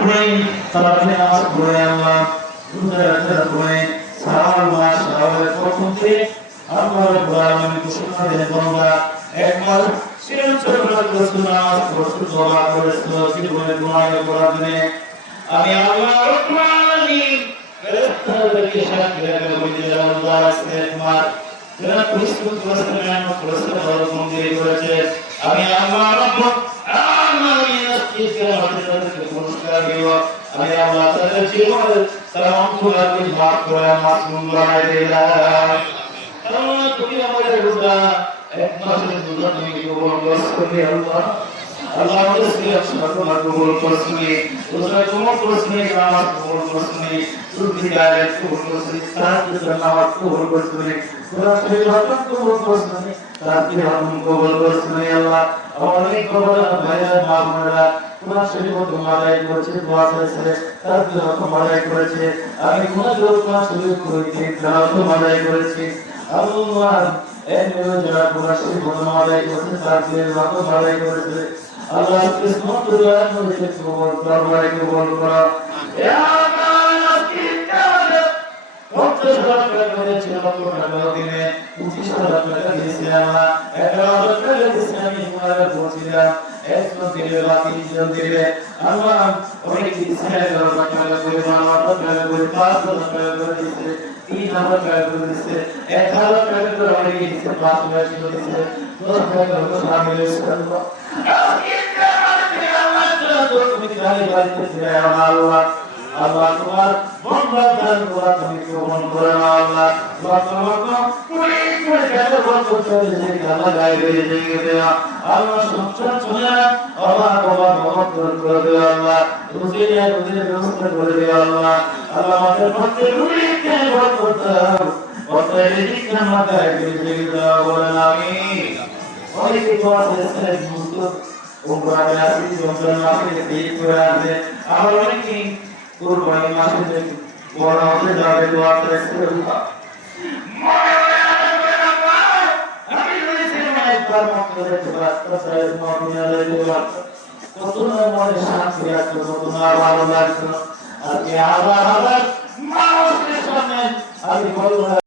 পড়ি তারাবির নামাজ পড়ে আল্লাহ রোজা রাখতে পড়ে শাওয়াল মাস শাওয়ালের প্রথম থেকে আল্লাহ রাব্বুল আলামিন ঘোষণা দিলেন বান্দা এক মাস সিরাজ চলার নামাজ পড়তে দোয়া করেছিল জীবনে গুনাহ করার জন্য আমি আল্লাহ রাব্বুল আলামিন ফেরেশতাদেরকে সাক্ষী রেখে বলি যে আল্লাহ ইস্তেগফার যারা পরিশ্রম করেছে মেহনত করেছে বড় মন্দির করেছে আমি আল্লাহ রাব্বুল আলামিন তাদেরকে পুরস্কার দিব আমি আল্লাহ তাদের জীবনের সালাম গুনাহকে মাফ করে মাসুম বানাই দিলাম আল্লাহ তুমি আমাদের রোজা এক মাসের রোজা তুমি কবুল করবে আল্লাহ আল্লাহ আমাদের সিয়াম সাধনা কবুল করবে রোজা কবুল করবে নামাজ কবুল করবে সুবহি আয়াত কবুল করবে তাহাজ্জুদ নামাজ কবুল করবে কোরআন শরীফ খতম কবুল করবে তাহাজ্জুদ খতম কবুল করবে আল্লাহ অনেক কবুল ভাইরা মা বোনেরা কোরআন শরীফ তোমাদের করেছে দোয়া করেছে তাহাজ্জুদ খতম আদায় করেছে আমি গুনাহগার কোরআন শরীফ করেছি তেলাওয়াত আদায় করেছি আল্লাহ এই যারা কোরআন শরীফ খতম আদায় করেছে তাহাজ্জুদ খতম আদায় করেছে আল্লাহ কিসমত দোয়া করেছে তোমার দরবারে কবুল করো ইয়া আল্লাহ তোমার বন্দাদের দোয়া তুমি কবুল করে নাও আল্লাহ তোমার পুরি পুরি কাছে বরকত করে যে আল্লাহ গায়ে দিয়ে দেয়া আল্লাহ সংসার চলে আল্লাহ বাবা মহব্বত করে দেয়া আল্লাহ রুজিয়া রুজির ব্যবস্থা করে দেয়া আল্লাহ আল্লাহ আমাদের মধ্যে রুজিকে বরকত দাও ওতে রিজিক না গায়ে দিয়ে দেয়া বলেন আমিন ওই কি দোয়া শেষে মুস্তু ওমরাতে আসি জমজম মাসে এই করে আছে আমরা অনেকে কুরবানি মাসে বড় হতে যাবে দোয়া করেছে আমি রয়েছে একবার মক্কাতে বাস্তবে মদিনায় দোয়া কত না মনে শান্তি আছে কত না ভালো লাগছে আজকে আবার মানুষের সামনে আমি বলবো